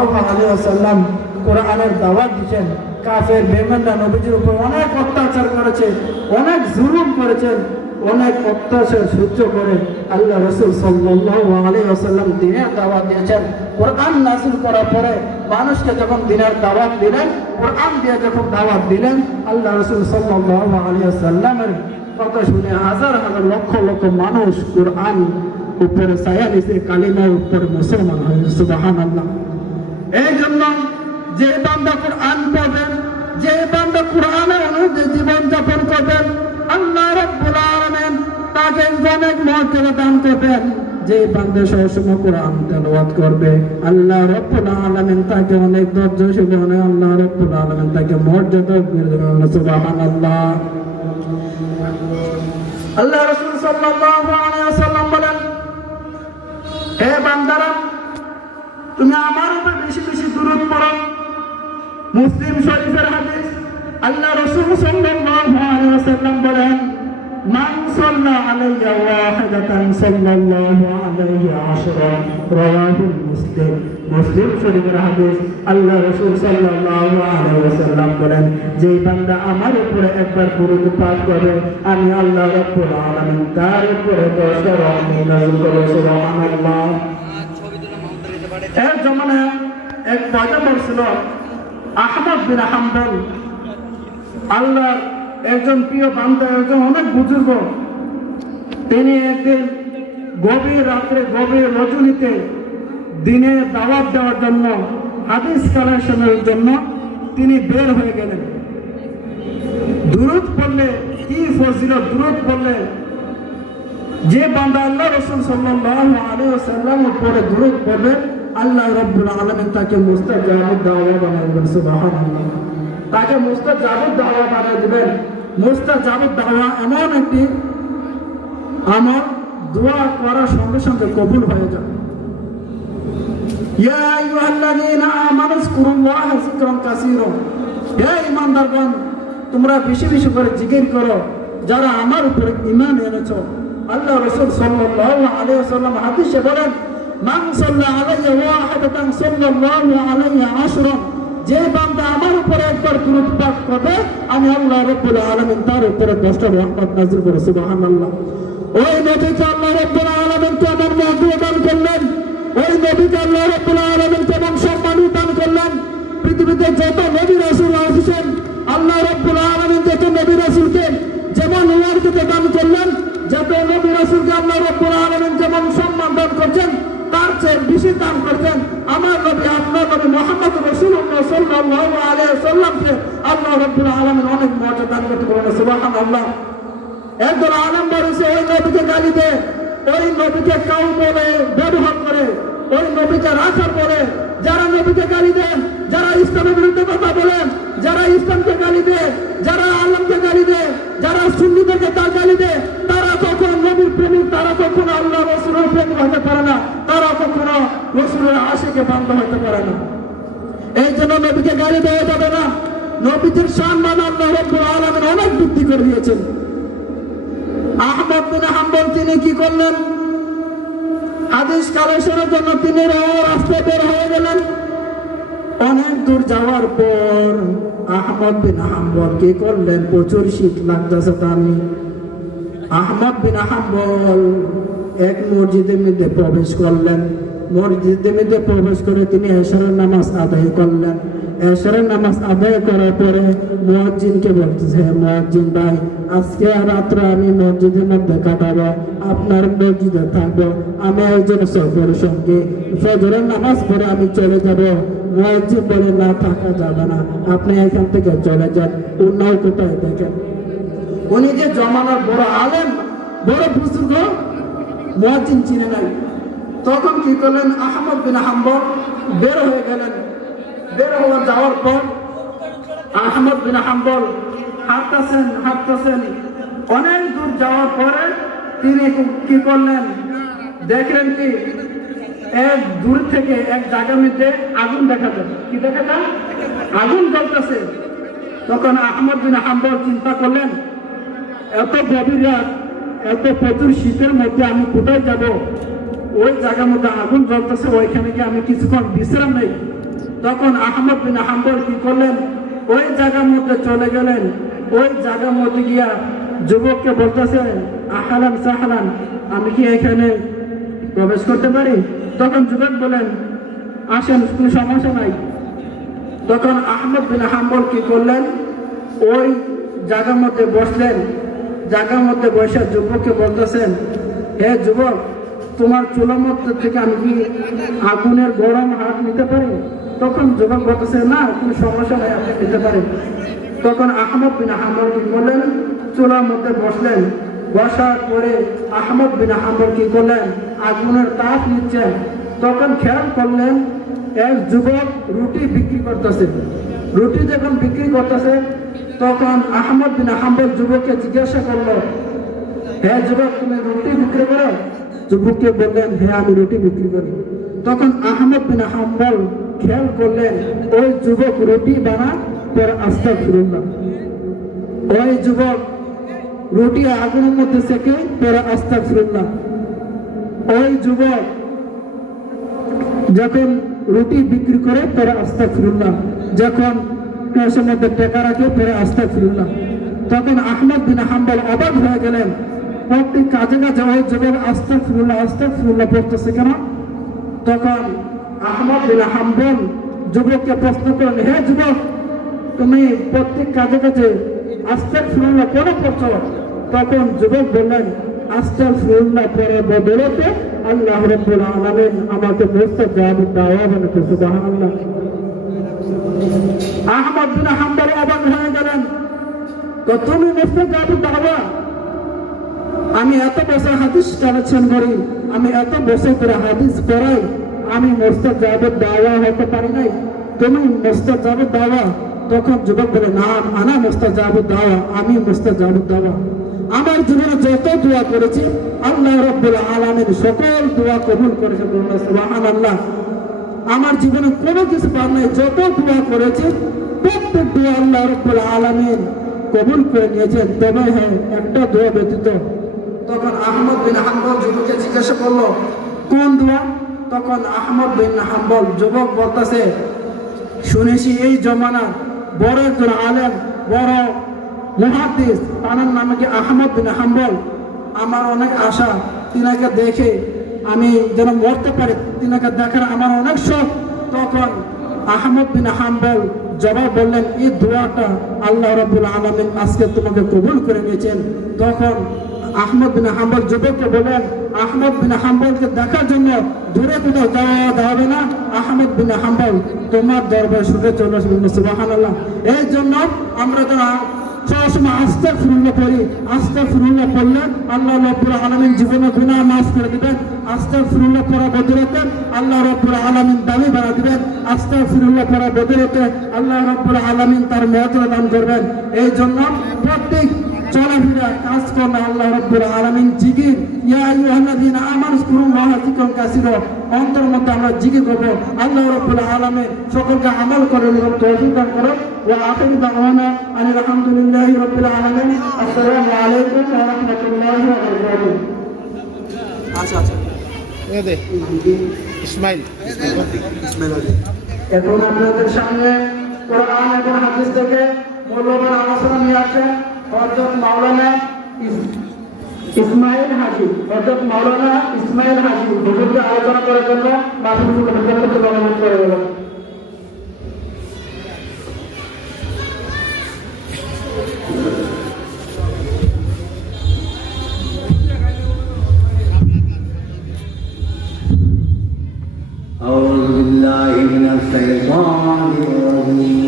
আলাইহি ওয়াসাল্লাম কোরআনের দাওয়াত দিয়েছেন। কাফের বেঈমানরা নবীজির উপর অনেক অত্যাচার করেছে, অনেক জুলুম করেছেন, অনেক অত্যাচার সহ্য করে আল্লাহ রাসূল সাল্লাল্লাহু আলাইহি ওয়াসাল্লাম দ্বীনের দাওয়াত দিয়েছেন। কোরআন নাযিল করার পরে মানুষকে যখন দ্বীনের দাওয়াত দিলেন, কোরআন দিয়ে যখন দাওয়াত দিলেন, আল্লাহ রাসূল সাল্লাল্লাহু আলাইহি ওয়াসাল্লামের কথা শুনে হাজার হাজার লক্ষ লক্ষ মানুষ কোরআন উপরে ছায়া নিচে কালিমার উপরে মুসলমান হয়েছে। সুবহানাল্লাহ। এই জন্য যে বান্দা কোরআন পড়বেন, যে বান্দা কোরআনের অনুযায়ী জীবন যাপন করবেন, আল্লাহ রাব্বুল আলামিন তাকে অনেক মর্যাদা দান করবেন। যে বান্দা সবসময় কোরআন তেলাওয়াত করবে, আল্লাহ রাব্বুল আলামিন তাকে অনেক ধৈর্যশীল হবে, আল্লাহ রাব্বুল আলামিন তাকে মর্যাদা দিয়ে দেবেন। সুবহানাল্লাহ। আল্লাহ রাসূল সাল্লাল্লাহু আলাইহি ওয়াসাল্লাম বলেন, হে বান্দারা, তুমি আমার উপর বেশি বেশি দুরূদ পড়ো। মুসলিম শরীফের হাদিস, আল্লাহ রাসূল সাল্লাল্লাহু আলাইহি ওয়াসাল্লাম বলেন, মান সাল্লা আলাইয়া ওয়াহিদাতান সাল্লাল্লাহু আলাইহি আশরা। রাওয়াহু মুসলিম। মুসলিম শরীফের হাদিস, আল্লাহ রাসূল সাল্লাল্লাহু আলাইহি ওয়াসাল্লাম বলেন, যে বান্দা আমার উপরে একবার দুরূদ পাঠ করে, আমি আল্লাহ রাব্বুল আলামিন তার উপরে 10টা রহমত নাযিল করব। সুবহানাল্লাহ। এক জমানায় এক পয়গম্বর ছিল আহমদ বিন হাম্বল। আল্লাহর একজন প্রিয় বান্দা, একজন অনেক বুজুর্গ। তিনি একদিন গভীর রাত্রে, গভীর রজনীতে দিনে দাওয়াত দেওয়ার জন্য, হাদিস কালেকশনের জন্য তিনি বের হয়ে গেলেন। দুরূদ পড়লে কি ফজিলত, দুরূদ পড়লে যে বান্দা আল্লাহ রাসূল সাল্লাল্লাহু আলাইহি ওয়াসাল্লামের উপরে দুরূদ পড়বে, আল্লাহ রাব্বুল আলামিন তাকে মুস্তাজাবুদ দাওয়া বানায় দিবেন। সুবহানাল্লাহ। তাকে মুস্তাজাবুদ দাওয়া বানায় দিবেন। মুস্তাজাবুদ দাওয়া এমন একটি আমল, দোয়া করার সঙ্গে সঙ্গে কবুল হয়ে যায়। ইয়া আইয়ুহাল্লাযীনা আমানু যকুরুল্লাহা যিকরান কাসীরা। হে ঈমানদারগণ, তোমরা বেশি বেশি করে জিকির করো যারা আমার উপরে ঈমান এনেছো। আল্লাহ রাসূল সাল্লাল্লাহু আলাইহি ওয়াসাল্লাম হাদিসে বলেন, মান সাল্লা আলাইয়া ওয়াহিদাতান সাল্লাল্লাহু আলাইহি আশরা। যে বান্দা আমার উপরে একবার দুরূদ পাঠ করবে, আমি আল্লাহ রাব্বুল আলামিন তার উপরে 10টা রহমত নাযিল করব। সুবহানাল্লাহ। ওই নবীকে আল্লাহ রাব্বুল আলামিন কেমন মর্যাদা দান করলেন, ওই নবীকে আল্লাহ রাব্বুল আলামিন কেমন সম্মান দান করলেন। পৃথিবীতে যত নবী রাসূল আসেন, আল্লাহ রাব্বুল আলামিন যত নবী রাসূলকে যেমন মর্যাদা দান করলেন, যত নবী রাসূলকে আল্লাহ রাব্বুল আলামিন যেমন সম্মান দান করছেন, তার চেয়ে বেশি দান করছেন আমার নবী, আপনার নবী মুহাম্মদ রাসূলুল্লাহ সাল্লাল্লাহু আলাইহি ওয়াসাল্লামকে আল্লাহ রাব্বুল আলামিন অনেক মর্যাদা দান করতে পারেন। সুবহানাল্লাহ। একদল আলেম বলেছে, ওই নবীকে গালি দেয়, ওই নবীকে কাউ বলে, ব্যবহার করে, ওই নবীকে রাখার পরে যারা নবীকে গালি দেন, যারা ইসলামের বিরুদ্ধে কথা বলেন, যারা ইসলামকে গালি দেয়, যারা আলেমকে গালি দেয়, যারা সুন্নিদেরকে তার গালি দেয়, তারা কখনো নবীর প্রেমিক, তারা কখনো আল্লাহ রাসূলের প্রেমিক হতে পারে না, তারা কখনো রাসূলের আশিকে বান্দা হতে পারে না। এই জন্য নবীকে গালি দেওয়া যাবে না। নবীজির সম্মান আল্লাহ রাব্বুল আলামিন অনেক বৃদ্ধি করে দিয়েছেন। আহমদ বিন হাম্বল তিনি কি করলেন? হাদিস কালেকশনের জন্য তিনি রাস্তায় বের হয়ে গেলেন। অনেক দূর যাওয়ার পর আহমদ বিন হাম্বল কি করলেন? প্রচুর শীত লাগতেছে তার। আহমদ বিন হাম্বল এক মসজিদের মধ্যে প্রবেশ করলেন। মসজিদের মধ্যে প্রবেশ করে তিনি এশারের নামাজ আদায় করলেন। এশারের নামাজ আদায় করার পরে মুয়াজ্জিনকে বলতেছে, হে মুয়াজ্জিন ভাই, আজকে রাত্রে আমি মসজিদের মধ্যে কাটাবো, আপনার মসজিদে থাকবো। আমি একজন সফর সঙ্গী, ফজরের নামাজ পড়ে আমি চলে যাব। মুয়াজ্জিন বলে, না, থাকা যাবে না, আপনি এখান থেকে চলে যান। উনাও কোথায় দেখেন? উনি যে জমানার বড় আলেম, বড় বুজুর্গ, মুয়াজ্জিন চিনে নাই। তখন কি করলেন? আহমদ বিন হাম্বল বের হয়ে গেলেন। বের হওয়া যাওয়ার পর আহমদ বিন হাম্বল হাঁটতেছেন। অনেক দূর যাওয়ার পরে তিনি কি করলেন? দেখলেন কি এক দূর থেকে এক জায়গার মধ্যে আগুন দেখা যায়। কি দেখা যায়? আগুন জ্বলতেছে। তখন আহমদ বিন হাম্বল চিন্তা করলেন, এত গভীর রাত, এত প্রচুর শীতের মধ্যে আমি কোথায় যাব? ওই জায়গার মধ্যে আগুন জ্বলতেছে, ওইখানে গিয়ে আমি কিছুক্ষণ বিশ্রাম নেই। তখন আহমদ বিন হাম্বল কি করলেন, ওই জায়গার মধ্যে চলে গেলেন। ওই জায়গার মধ্যে গিয়া যুবককে বলতেছেন, আহলান সাহলান, আমি কি এখানে প্রবেশ করতে পারি? তখন যুবক বলেন, আসেন, কোনো সমস্যা নাই। তখন আহমদ বিন হাম্বল কি করলেন, ওই জায়গার মধ্যে বসলেন। জায়গার মধ্যে বসে যুবককে বলতেছেন, হে যুবক, তোমার চুলার মধ্যে থেকে আমি কি আগুনের গরম হাত নিতে পারি? তখন যুবক বলতেছে, না, কোনো সমস্যা নাই, আপনি নিতে পারেন। তখন আহমদ বিন হাম্বল কি করলেন, চুলার মধ্যে বসলেন। বসার পরে আহমদ বিন হাম্বল কি করলেন, আগুনের তাপ নিচ্ছেন। তখন খেয়াল করলেন এক যুবক রুটি বিক্রি করতেছে। রুটি যখন বিক্রি করতেছে তখন আহমদ বিন হাম্বল যুবককে জিজ্ঞাসা করলো, হ্যাঁ যুবক, তুমি রুটি বিক্রি করো? যুবককে বললেন, হ্যাঁ আমি রুটি বিক্রি করি। তখন আহমদ বিন হাম্বল খেয়াল করলেন ওই যুবক রুটি বানা পরে আস্তাগফিরুল্লাহ। ওই যুবক রুটি আগুনের মধ্যে সেকে পরে আস্তাগফিরুল্লাহ। ওই যুবক যখন রুটি বিক্রি করে পরে আস্তাগফিরুল্লাহ, যখন ক্যাশের মধ্যে টাকা রাখে পরে আস্তাগফিরুল্লাহ। তখন আহমদ বিন হাম্বল অবাক হয়ে গেলেন, প্রত্যেক কাজে কাজে ওই যুবক আস্তাগফিরুল্লাহ আস্তাগফিরুল্লাহ পড়তেছে কেন? তখন আহমদ বিন হাম্বল যুবককে প্রশ্ন করেন, হে যুবক, তুমি প্রত্যেক কাজে কাজে আস্তাগফিরুল্লাহ কেন পড়ছো? তখন যুবক বললেন, আস্তাগফিরুল্লাহ পড়ার বদলতে আল্লাহ রাব্বুল আলামিন আমাকে মুস্তাজাবুদ দাওয়া বানাতে। সুবহানাল্লাহ। আহমদ বিন হাম্বল অবাক হয়ে গেলেন, তো তুমি মুস্তাজাবুদ দাওয়া? আমি এত বছর হাদিস কালেকশন করি, আমি এত বছর ধরে হাদিস পড়াই, আমি মুস্তাজাবুদ দাওয়া হতে পারি নাই, তুমি মুস্তাজাবুদ দাওয়া? তখন যুবক বলে, না, আনা মুস্তাজাবুদ দাওয়া, আমি মুস্তাজাবুদ দাওয়া। আমার জীবনে যত দোয়া করেছি আল্লাহ রাব্বুল আলামিন সকল দোয়া কবুল করেছে। সুবহানাল্লাহ। আমার জীবনে কোনো কিছু পার নাই, যত দোয়া করেছি প্রত্যেক দোয়া আল্লাহ রাব্বুল আলামিন কবুল করে নিয়েছেন। তবে হ্যাঁ, একটা দোয়া ব্যতীত। তখন আহমদ বিন হাম্বল যুবককে জিজ্ঞাসা করলো, কোন দোয়া? তখন আহমদ বিন হাম্বল যুবক বলতেছে, শুনেছি এই জমানা বড় একজন আলেম, বড় মুহাদ্দিস, তার নাম কি আহমদ বিন হাম্বল। আমার অনেক আশা, তিনাকে দেখে আমি যেন মরতে পারি, তিনাকে দেখার আমার অনেক শখ। তখন আহমদ বিন হাম্বল জবাব বললেন, এই দোয়াটা আল্লাহ রাব্বুল আলামিন আজকে তোমাকে কবুল করে নিয়েছেন। তখন আহমদ বিন হাম্বল যুবককে বললেন, আহমদ বিন হাম্বলকে দেখার জন্য দূরে কোথাও যাওয়া হবে না, আহমদ বিন হাম্বল তোমার দরবারে ছুটে চলে আসবেন। সুবহানাল্লাহ। এই জন্য আমরা যারা সবসময় আস্তাগফিরুল্লাহ পড়ি, আস্তাগফিরুল্লাহ পড়লে আল্লাহ রাব্বুল আলামিন জীবনে গুনাহ মাফ করে দিবেন। আস্তাগফিরুল্লাহ পড়া বদলতে আল্লাহ রাব্বুল আলামিন দামি বাড়া দিবেন। আস্তাগফিরুল্লাহ পড়া বদলতে আল্লাহ রাব্বুল আলামিন তার মর্যাদা দান করবেন। এই জন্য প্রত্যেক চলাফেরা কাজ করলে আল্লাহ রাব্বুল আলামিন জিকির, ইয়া আইয়ুহাল্লাযীনা আমানু যকুরুল্লাহা যিকরান কাসীরা, অন্তর মধ্যে আমরা জিকির করব। আল্লাহ রাব্বুল আলামিন সকলকে আমল করার তৌফিক দান করুন। ওয়া আখিরু দাওয়ানা আনিল হামদুলিল্লাহি রাব্বিল আলামিন। আসসালামু আলাইকুম ওয়া রাহমাতুল্লাহি ওয়া বারাকাতুহু। আচ্ছা এ দে ইসমাইল এখন আপনাদের সামনে কোরআন এবং হাদিস থেকে মূল্যবান আলোচনা নিয়ে আসেন হযরত মাওলানা ইসমাইল হাজী। হযরত মাওলানা ইসমাইল হাজী হুজুরকে আলোচনা করার জন্য মাহফিলকে অনুরোধ করে গেলেন। أعوذ بالله من الشيطان الرجيم